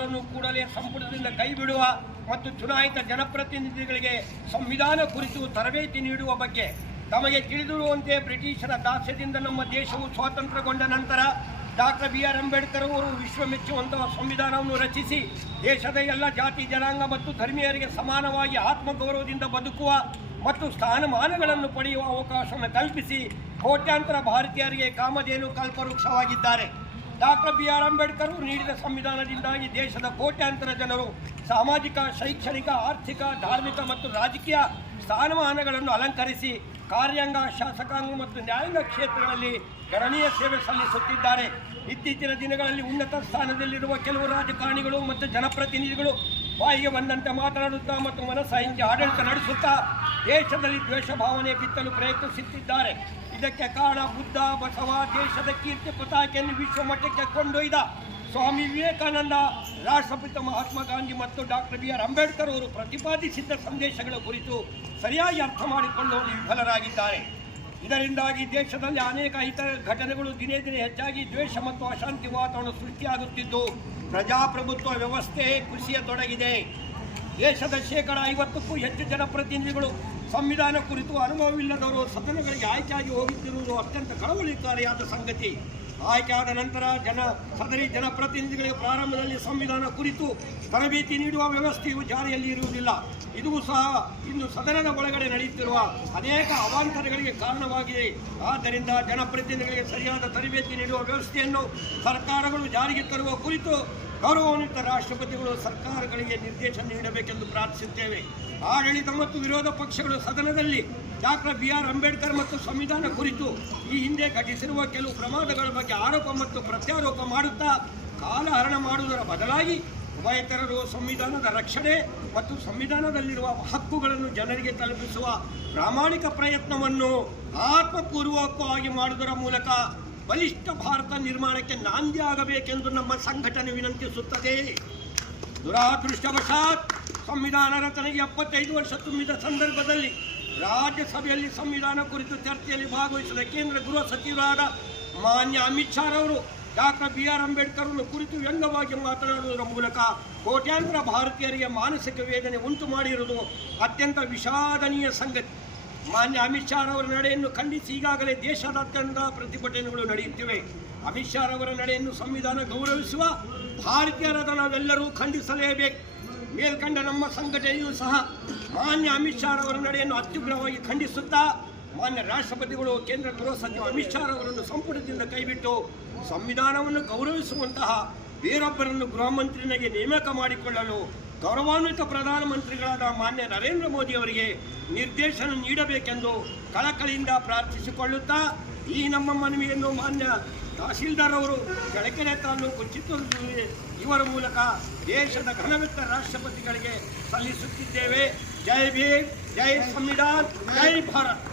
ಅವರನ್ನು ಕೂಡಲೇ ಸಂಪುಟದಿಂದ ಕೈಬಿಡುವ ಮತ್ತು ಚುನಾಯಿತ ಜನಪ್ರತಿನಿಧಿಗಳಿಗೆ ಸಂವಿಧಾನ ಕುರಿತು ತರಬೇತಿ ನೀಡುವ ಬಗ್ಗೆ. ತಮಗೆ ತಿಳಿದಿರುವಂತೆ ಬ್ರಿಟಿಷರ ದಾಸ್ಯದಿಂದ ನಮ್ಮ ದೇಶವು ಸ್ವಾತಂತ್ರ್ಯಗೊಂಡ ನಂತರ ಡಾಕ್ಟರ್ ಬಿ ಆರ್ ಅಂಬೇಡ್ಕರ್ ಅವರು ವಿಶ್ವ ಮೆಚ್ಚುವಂತಹ ಸಂವಿಧಾನವನ್ನು ರಚಿಸಿ ದೇಶದ ಎಲ್ಲ ಜಾತಿ ಜನಾಂಗ ಮತ್ತು ಧರ್ಮೀಯರಿಗೆ ಸಮಾನವಾಗಿ ಆತ್ಮಗೌರವದಿಂದ ಬದುಕುವ ಮತ್ತು ಸ್ಥಾನಮಾನಗಳನ್ನು ಪಡೆಯುವ ಅವಕಾಶವನ್ನು ಕಲ್ಪಿಸಿ ಕೋಟ್ಯಾಂತರ ಭಾರತೀಯರಿಗೆ ಕಾಮಧೇನು ಕಲ್ಪವೃಕ್ಷವಾಗಿದ್ದಾರೆ. ಡಾಕ್ಟರ್ ಬಿ ಆರ್ ಅಂಬೇಡ್ಕರ್ ನೀಡಿದ ಸಂವಿಧಾನದಿಂದಾಗಿ ದೇಶದ ಕೋಟ್ಯಾಂತರ ಜನರು ಸಾಮಾಜಿಕ, ಶೈಕ್ಷಣಿಕ, ಆರ್ಥಿಕ, ಧಾರ್ಮಿಕ ಮತ್ತು ರಾಜಕೀಯ ಸ್ಥಾನಮಾನಗಳನ್ನು ಅಲಂಕರಿಸಿ ಕಾರ್ಯಾಂಗ, ಶಾಸಕಾಂಗ ಮತ್ತು ನ್ಯಾಯಾಂಗ ಕ್ಷೇತ್ರಗಳಲ್ಲಿ ಗಣನೀಯ ಸೇವೆ ಸಲ್ಲಿಸುತ್ತಿದ್ದಾರೆ. ಇತ್ತೀಚಿನ ದಿನಗಳಲ್ಲಿ ಉನ್ನತ ಸ್ಥಾನದಲ್ಲಿರುವ ಕೆಲವು ರಾಜಕಾರಣಿಗಳು ಮತ್ತು ಜನಪ್ರತಿನಿಧಿಗಳು ಬಾಯಿಗೆ ಬಂದಂತೆ ಮಾತನಾಡುತ್ತಾ ಮತ್ತು ಮನಸಾಹಿಂಸೆ ಆಡಳಿತ ನಡೆಸುತ್ತಾ ದೇಶದಲ್ಲಿ ದ್ವೇಷ ಭಾವನೆ ಬಿತ್ತಲು ಪ್ರಯತ್ನಿಸುತ್ತಿದ್ದಾರೆ. ಇದಕ್ಕೆ ಕಾರಣ ಬುದ್ಧ, ಬಸವ, ದೇಶದ ಕೀರ್ತಿ ಪತಾಕೆಯನ್ನು ವಿಶ್ವ ಮಟ್ಟಕ್ಕೆ ಕೊಂಡೊಯ್ದ ಸ್ವಾಮಿ ವಿವೇಕಾನಂದ, ರಾಷ್ಟ್ರಪಿತ ಮಹಾತ್ಮ ಗಾಂಧಿ ಮತ್ತು ಡಾಕ್ಟರ್ ಬಿ ಆರ್ ಅಂಬೇಡ್ಕರ್ ಅವರು ಪ್ರತಿಪಾದಿಸಿದ್ದ ಸಂದೇಶಗಳ ಕುರಿತು ಸರಿಯಾಗಿ ಅರ್ಥ ಮಾಡಿಕೊಳ್ಳುವಲ್ಲಿ ವಿಫಲರಾಗಿದ್ದಾರೆ. ಇದರಿಂದಾಗಿ ದೇಶದಲ್ಲಿ ಅನೇಕ ಹಿತ ಘಟನೆಗಳು ದಿನೇ ದಿನೇ ಹೆಚ್ಚಾಗಿ ದ್ವೇಷ ಮತ್ತು ಅಶಾಂತಿ ವಾತಾವರಣ ಸೃಷ್ಟಿಯಾಗುತ್ತಿದ್ದು ಪ್ರಜಾಪ್ರಭುತ್ವ ವ್ಯವಸ್ಥೆ ಕುಸಿಯತೊಡಗಿದೆ. ದೇಶದ 50%ಕ್ಕೂ ಹೆಚ್ಚು ಜನಪ್ರತಿನಿಧಿಗಳು ಸಂವಿಧಾನ ಕುರಿತು ಅನುಭವವಿಲ್ಲದವರು ಸದನಗಳಿಗೆ ಆಯ್ಕೆಯಾಗಿ ಹೋಗುತ್ತಿರುವುದು ಅತ್ಯಂತ ಕಳವಳಕಾರಿಯಾದ ಸಂಗತಿ. ಆಯ್ಕೆಯಾದ ನಂತರ ಸದರಿ ಜನಪ್ರತಿನಿಧಿಗಳಿಗೆ ಪ್ರಾರಂಭದಲ್ಲಿ ಸಂವಿಧಾನ ಕುರಿತು ತರಬೇತಿ ನೀಡುವ ವ್ಯವಸ್ಥೆಯು ಜಾರಿಯಲ್ಲಿ ಇರುವುದಿಲ್ಲ. ಇದು ಸಹ ಇಂದು ಸದನದ ಒಳಗಡೆ ನಡೆಯುತ್ತಿರುವ ಅನೇಕ ಅವಾಂತರಗಳಿಗೆ ಕಾರಣವಾಗಿದೆ. ಆದ್ದರಿಂದ ಜನಪ್ರತಿನಿಧಿಗಳಿಗೆ ಸರಿಯಾದ ತರಬೇತಿ ನೀಡುವ ವ್ಯವಸ್ಥೆಯನ್ನು ಸರ್ಕಾರಗಳು ಜಾರಿಗೆ ತರುವ ಕುರಿತು ಗೌರವಾನ್ವಿತ ರಾಷ್ಟ್ರಪತಿಗಳು ಸರ್ಕಾರಗಳಿಗೆ ನಿರ್ದೇಶನ ನೀಡಬೇಕೆಂದು ಪ್ರಾರ್ಥಿಸುತ್ತೇವೆ. ಆಡಳಿತ ಮತ್ತು ವಿರೋಧ ಪಕ್ಷಗಳು ಸದನದಲ್ಲಿ ಡಾಕ್ಟರ್ ಬಿ ಆರ್ ಅಂಬೇಡ್ಕರ್ ಮತ್ತು ಸಂವಿಧಾನ ಕುರಿತು ಈ ಹಿಂದೆ ಘಟಿಸಿರುವ ಕೆಲವು ಪ್ರಮಾದಗಳ ಬಗ್ಗೆ ಆರೋಪ ಮತ್ತು ಪ್ರತ್ಯಾರೋಪ ಮಾಡುತ್ತಾ ಕಾಲಹರಣ ಮಾಡುವುದರ ಬದಲಾಗಿ ಉಭಯತರರು ಸಂವಿಧಾನದ ರಕ್ಷಣೆ ಮತ್ತು ಸಂವಿಧಾನದಲ್ಲಿರುವ ಹಕ್ಕುಗಳನ್ನು ಜನರಿಗೆ ತಲುಪಿಸುವ ಪ್ರಾಮಾಣಿಕ ಪ್ರಯತ್ನವನ್ನು ಆತ್ಮಪೂರ್ವಕವಾಗಿ ಮಾಡುವುದರ ಮೂಲಕ ಬಲಿಷ್ಠ ಭಾರತ ನಿರ್ಮಾಣಕ್ಕೆ ನಾಂದಿ ಆಗಬೇಕೆಂದು ನಮ್ಮ ಸಂಘಟನೆ ವಿನಂತಿಸುತ್ತದೆ. ದುರಾದೃಷ್ಟವಶಾತ್ ಸಂವಿಧಾನ ರಚನೆಗೆ 75 ವರ್ಷ ತುಂಬಿದ ಸಂದರ್ಭದಲ್ಲಿ ರಾಜ್ಯಸಭೆಯಲ್ಲಿ ಸಂವಿಧಾನ ಕುರಿತು ಚರ್ಚೆಯಲ್ಲಿ ಭಾಗವಹಿಸಿದ ಕೇಂದ್ರ ಗೃಹ ಸಚಿವರಾದ ಮಾನ್ಯ ಅಮಿತ್ ಶಾ ಅವರು ಡಾಕ್ಟರ್ ಬಿ ಆರ್ ಅಂಬೇಡ್ಕರ್ ಕುರಿತು ವ್ಯಂಗ್ಯವಾಗಿ ಮಾತನಾಡುವುದರ ಮೂಲಕ ಕೋಟ್ಯಾಂತರ ಭಾರತೀಯರಿಗೆ ಮಾನಸಿಕ ವೇದನೆ ಉಂಟು ಮಾಡಿರುವುದು ಅತ್ಯಂತ ವಿಷಾದನೀಯ ಸಂಗತಿ. ಮಾನ್ಯ ಅಮಿತ್ ಶಾ ಅವರ ನಡೆಯನ್ನು ಖಂಡಿಸಿ ಈಗಾಗಲೇ ದೇಶದಾದ್ಯಂತ ಪ್ರತಿಭಟನೆಗಳು ನಡೆಯುತ್ತಿವೆ. ಅಮಿತ್ ಶಾ ಅವರ ನಡೆಯನ್ನು ಸಂವಿಧಾನ ಗೌರವಿಸುವ ಭಾರತೀಯರಾದ ನಾವೆಲ್ಲರೂ ಖಂಡಿಸಲೇಬೇಕು. ಮೇಲ್ಕಂಡ ನಮ್ಮ ಸಂಘಟನೆಯೂ ಸಹ ಮಾನ್ಯ ಅಮಿತ್ ಶಾ ಅವರ ನಡೆಯನ್ನು ಅತ್ಯುಗ್ರವಾಗಿ ಖಂಡಿಸುತ್ತಾ ಮಾನ್ಯ ರಾಷ್ಟ್ರಪತಿಗಳು ಕೇಂದ್ರ ಗೃಹ ಸಚಿವ ಅಮಿತ್ ಶಾ ಅವರನ್ನು ಸಂಪುಟದಿಂದ ಕೈಬಿಟ್ಟು ಸಂವಿಧಾನವನ್ನು ಗೌರವಿಸುವಂತಹ ಬೇರೊಬ್ಬರನ್ನು ಗೃಹ ಮಂತ್ರಿನಾಗಿ ನೇಮಕ ಮಾಡಿಕೊಳ್ಳಲು ಗೌರವಾನ್ವಿತ ಪ್ರಧಾನಮಂತ್ರಿಗಳಾದ ಮಾನ್ಯ ನರೇಂದ್ರ ಮೋದಿ ಅವರಿಗೆ ನಿರ್ದೇಶನ ನೀಡಬೇಕೆಂದು ಕಳಕಳಿಯಿಂದ ಪ್ರಾರ್ಥಿಸಿಕೊಳ್ಳುತ್ತಾ ಈ ನಮ್ಮ ಮನವಿಯನ್ನು ಮಾನ್ಯ ತಹಸೀಲ್ದಾರ್ ಅವರು ಚಳ್ಳಕೆರೆ ತಾಲೂಕು ಚಿತ್ರದುರ್ಗ ಇವರ ಮೂಲಕ ದೇಶದ ಘನವೆತ್ತ ರಾಷ್ಟ್ರಪತಿಗಳಿಗೆ ಸಲ್ಲಿಸುತ್ತಿದ್ದೇವೆ. ಜೈ ಭೀಮ್, ಜೈ ಸಂವಿಧಾನ್, ಜೈ ಭಾರತ್.